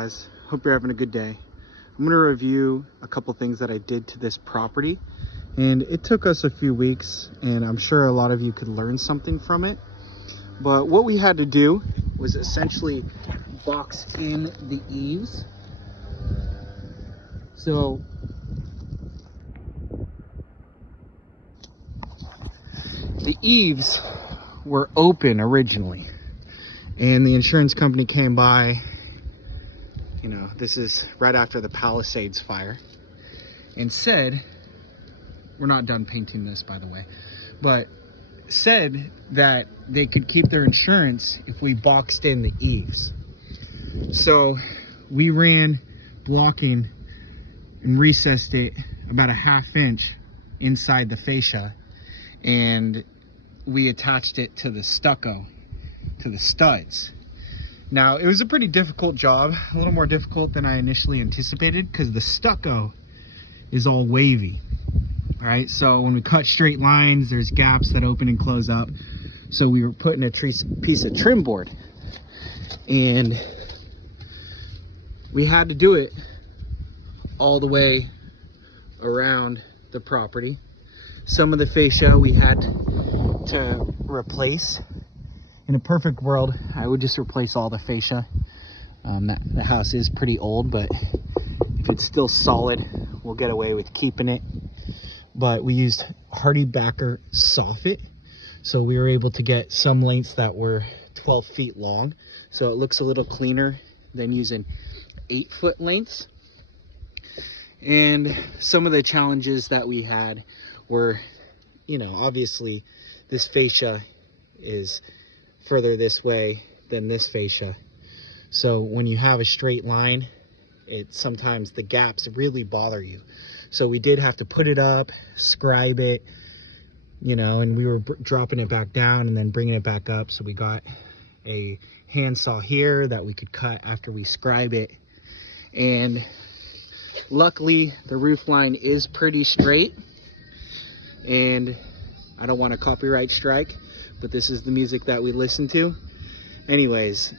Guys, hope you're having a good day. I'm going to review a couple things that I did to this property, and it took us a few weeks, and I'm sure a lot of you could learn something from it. But what we had to do was essentially box in the eaves. So the eaves were open originally, and the insurance company came by. You know, this is right after the Palisades fire, and said, we're not done painting this, by the way, but said that they could keep their insurance if we boxed in the eaves. So we ran blocking and recessed it about a ½ inch inside the fascia, and we attached it to the stucco, to the studs. Now, it was a pretty difficult job, a little more difficult than I initially anticipated, because the stucco is all wavy, right? So when we cut straight lines, there's gaps that open and close up. So we were putting a piece of trim board, and we had to do it all the way around the property. Some of the fascia we had to replace. In a perfect world, I would just replace all the fascia. The house is pretty old, but if it's still solid, we'll get away with keeping it. But we used hardi-soffit, so we were able to get some lengths that were 12 feet long. So it looks a little cleaner than using 8-foot lengths. And some of the challenges that we had were, you know, obviously this fascia is further this way than this fascia. So when you have a straight line, sometimes the gaps really bother you. So we did have to put it up, scribe it, you know, and we were dropping it back down and then bringing it back up. So we got a handsaw here that we could cut after we scribe it. And luckily the roof line is pretty straight, and I don't want a copyright strike, but this is the music that we listen to. Anyways,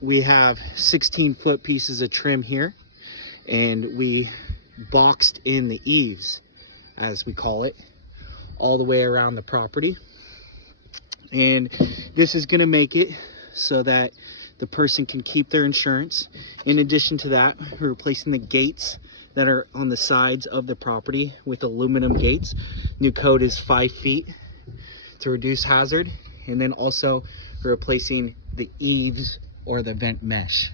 we have 16-foot pieces of trim here, and we boxed in the eaves, as we call it, all the way around the property. And this is gonna make it so that the person can keep their insurance. In addition to that, we're replacing the gates that are on the sides of the property with aluminum gates. New code is 5 feet to reduce hazard. And then also we're replacing the eaves or the vent mesh.